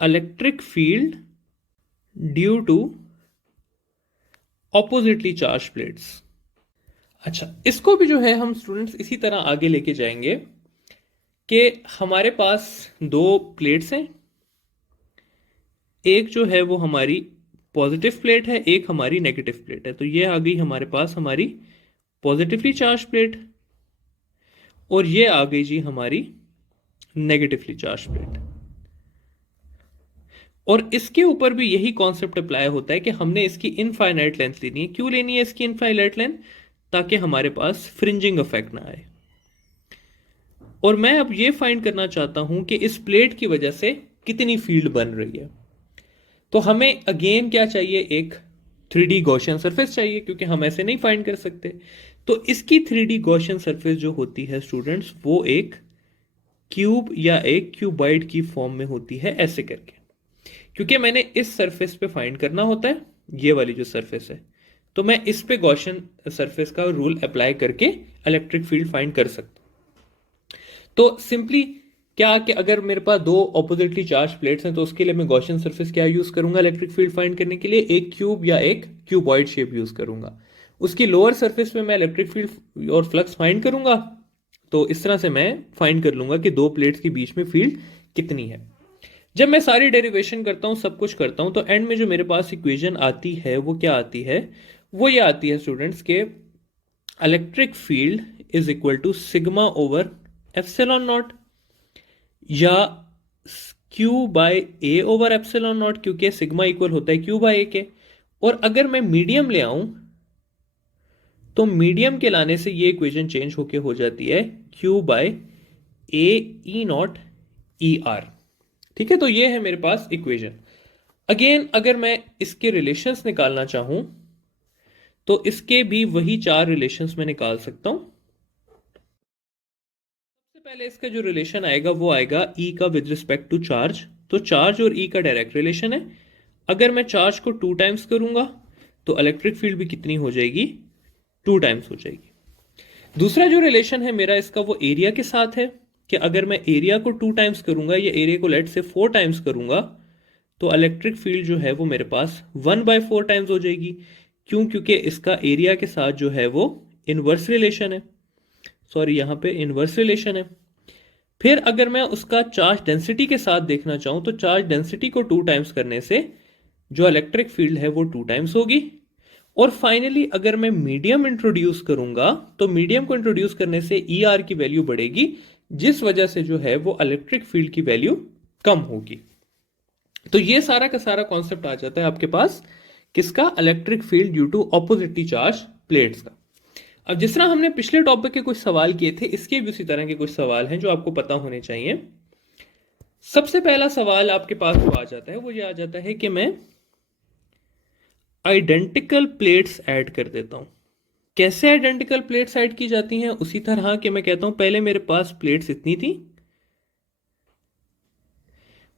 Electric field due to oppositely charge plates. अच्छा, इसको भी जो है हम स्टूडेंट्स इसी तरह आगे लेके जाएंगे कि हमारे पास दो प्लेट्स हैं, एक जो है वो हमारी पॉजिटिव प्लेट है, एक हमारी नेगेटिव प्लेट है। तो ये आ गई हमारे पास हमारी पॉजिटिवली चार्ज प्लेट, और ये आ गई जी हमारी नेगेटिवली चार्ज प्लेट। और इसके ऊपर भी यही कॉन्सेप्ट अप्लाई होता है कि हमने इसकी इनफाइनाइट लेंथ लेनी है। क्यों लेनी है इसकी इनफाइनाइट लेंथ? ताकि हमारे पास फ्रिंजिंग इफेक्ट ना आए। और मैं अब ये फाइंड करना चाहता हूं कि इस प्लेट की वजह से कितनी फील्ड बन रही है। तो हमें अगेन क्या चाहिए? एक 3D गॉसियन सरफेस चाहिए, क्योंकि हम ऐसे नहीं फाइंड कर सकते। तो इसकी 3D गॉसियन सरफेस जो होती है स्टूडेंट्स, वो एक क्यूब या एक क्यूबाइड की फॉर्म में होती है, ऐसे करके। क्योंकि मैंने इस सरफेस पे फाइंड करना होता है, ये वाली जो सरफेस है, तो मैं इस पे गॉसियन सरफेस का रूल अप्लाई करके इलेक्ट्रिक फील्ड फाइंड कर सकता हूं। तो सिंपली क्या कि अगर मेरे पास दो ऑपोजिटली चार्ज प्लेट्स हैं, तो उसके लिए मैं गॉसियन सरफेस क्या यूज करूंगा इलेक्ट्रिक फील्ड फाइंड करने के लिए? एक क्यूब या एक क्यूबॉइड शेप यूज करूंगा। उसकी लोअर सरफेस पे मैं इलेक्ट्रिक फील्ड और फ्लक्स फाइंड करूंगा। तो इस तरह से मैं फाइंड कर लूंगा कि दो प्लेट्स के बीच में फील्ड कितनी है। जब मैं सारी डेरिवेशन करता हूं, सब कुछ करता हूं, तो एंड में जो मेरे पास इक्वेशन आती है वो क्या आती है? वो ये आती है स्टूडेंट्स के electric field is equal to sigma over epsilon naught, या Q by A over epsilon naught, क्योंकि सिग्मा इक्वल होता है क्यू बाय ए के। और अगर मैं मीडियम ले आऊं, तो मीडियम के लाने से ये इक्वेशन चेंज होके हो जाती है Q by A E naught E R. ठीक है, तो ये है मेरे पास इक्वेशन। अगेन अगर मैं इसके रिलेशंस निकालना चाहूं, तो इसके भी वही चार रिलेशंस मैं निकाल सकता हूं। सबसे पहले इसका जो रिलेशन आएगा वो आएगा E का विद रिस्पेक्ट टू चार्ज। तो चार्ज और E का डायरेक्ट रिलेशन है। अगर मैं चार्ज को 2 टाइम्स करूंगा, तो इलेक्ट्रिक फील्ड भी कितनी हो जाएगी? 2 टाइम्स हो जाएगी। दूसरा जो रिलेशन है मेरा इसका, वो एरिया के साथ है, कि अगर मैं एरिया को 2 टाइम्स करूंगा या एरिया को लेट से 4 टाइम्स करूंगा, तो इलेक्ट्रिक फील्ड जो है वो मेरे पास 1/4 टाइम्स हो जाएगी। क्यों? क्योंकि इसका एरिया के साथ जो है वो इनवर्स रिलेशन है। सॉरी, यहां पे इनवर्स रिलेशन है। फिर अगर मैं उसका चार्ज डेंसिटी के साथ देखना चाहूं, तो चार्ज डेंसिटी को 2 टाइम्स करने से जो इलेक्ट्रिक फील्ड है वो 2 टाइम्स होगी। और फाइनली अगर मैं मीडियम इंट्रोड्यूस करूंगा, तो मीडियम को इंट्रोड्यूस करने से ई आर की वैल्यू बढ़ेगी, जिस वजह से जो है वो इलेक्ट्रिक फील्ड की वैल्यू कम होगी। तो ये सारा का सारा कॉन्सेप्ट आ जाता है आपके पास किसका? Electric field due to oppositely charge plates का। अब जिस तरह हमने पिछले टॉपिक के कुछ सवाल किए थे, इसके भी उसी तरह के कुछ सवाल हैं जो आपको पता होने चाहिए। सबसे पहला सवाल आपके पास जो आ जाता है वो ये आ जाता है कि मैं आइडेंटिकल प्लेट्स ऐड कर देता हूं। कैसे आइडेंटिकल प्लेट्स ऐड की जाती हैं? उसी तरह कि मैं कहता हूं पहले मेरे पास प्लेट्स इतनी थी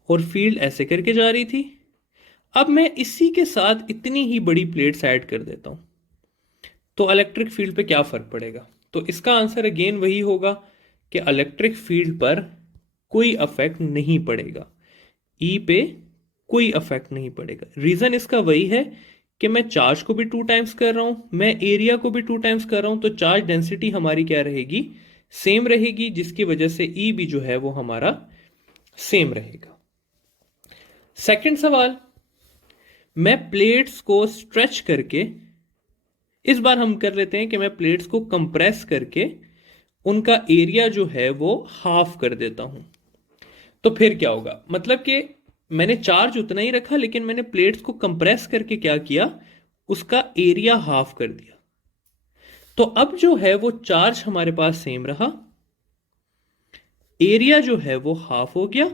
और फील्ड ऐसे करके जा रही थी। अब मैं इसी के साथ इतनी ही बड़ी प्लेट्स ऐड कर देता हूं, तो इलेक्ट्रिक फील्ड पे क्या फर्क पड़ेगा? तो इसका आंसर अगेन वही होगा कि इलेक्ट्रिक फील्ड पर कोई अफेक्ट नहीं पड़ेगा, ई पे कोई अफेक्ट नहीं पड़ेगा। रीजन इसका वही है कि मैं चार्ज को भी 2 टाइम्स कर रहा हूं, मैं एरिया को भी 2 टाइम्स कर रहा हूं, तो चार्ज डेंसिटी हमारी क्या रहेगी? सेम रहेगी, जिसकी वजह से ई भी जो है वो हमारा सेम रहेगा। सेकंड सवाल, मैं प्लेट्स को स्ट्रेच करके, इस बार हम कर लेते हैं कि मैं प्लेट्स को कंप्रेस करके उनका एरिया जो है वो हाफ कर देता हूं। तो फिर क्या होगा? मतलब कि मैंने चार्ज उतना ही रखा, लेकिन मैंने प्लेट्स को कंप्रेस करके क्या किया? उसका एरिया हाफ कर दिया। तो अब जो है वो चार्ज हमारे पास सेम रहा, एरिया जो है वो हाफ हो गया।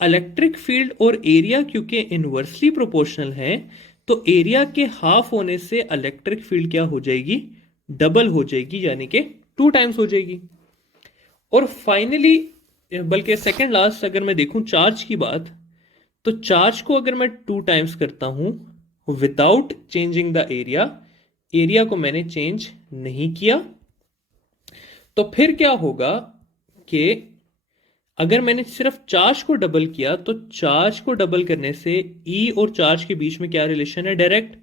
इलेक्ट्रिक फील्ड और एरिया क्योंकि इनवर्सली प्रोपोर्शनल है, तो एरिया के हाफ होने से इलेक्ट्रिक फील्ड क्या हो जाएगी? डबल हो जाएगी, यानी कि 2 टाइम्स हो जाएगी। और फाइनली, बल्कि सेकंड लास्ट अगर मैं देखूं चार्ज की बात, तो चार्ज को अगर मैं 2 टाइम्स करता हूं without changing the area, area को मैंने चेंज नहीं किया, तो फिर क्या होगा कि अगर मैंने सिर्फ चार्ज को डबल किया तो चार्ज को डबल करने से ई और चार्ज के बीच में क्या रिलेशन है, डायरेक्ट।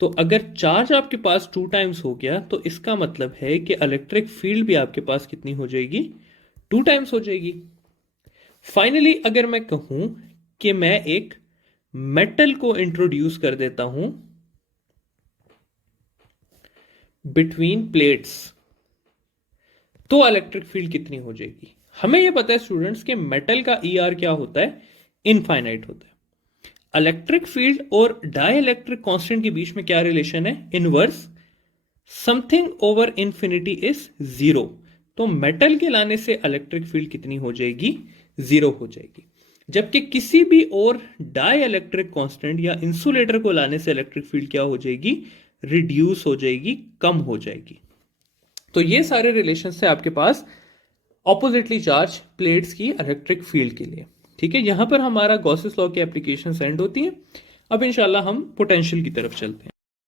तो अगर चार्ज आपके पास 2 टाइम्स हो गया तो इसका मतलब है कि इलेक्ट्रिक फील्ड भी आपके पास कितनी हो जाएगी, 2 टाइम्स हो जाएगी। फाइनली अगर मैं कहूं कि मैं एक मेटल को इंट्रोड्यूस कर देता हूं बिटवीन प्लेट्स, तो इलेक्ट्रिक फील्ड कितनी हो जाएगी। हमें यह पता है स्टूडेंट्स कि मेटल का ई आर क्या होता है, इनफाइनाइट होता है। इलेक्ट्रिक फील्ड और डाई इलेक्ट्रिक कांस्टेंट के बीच में क्या रिलेशन है, inverse. Something over infinity is zero. तो मेटल के लाने से इलेक्ट्रिक फील्ड कितनी हो जाएगी, जीरो हो जाएगी। जबकि किसी भी और डाई इलेक्ट्रिक कांस्टेंट या इंसुलेटर को लाने से इलेक्ट्रिक फील्ड क्या हो जाएगी, रिड्यूस हो जाएगी, कम हो जाएगी। तो ये सारे रिलेशन है आपके पास ऑपोजिटली चार्ज प्लेट्स की इलेक्ट्रिक फील्ड के लिए। ठीक है, यहां पर हमारा गॉसेस लॉ की एप्लीकेशन एंड होती है। अब इंशाल्लाह हम पोटेंशियल की तरफ चलते हैं।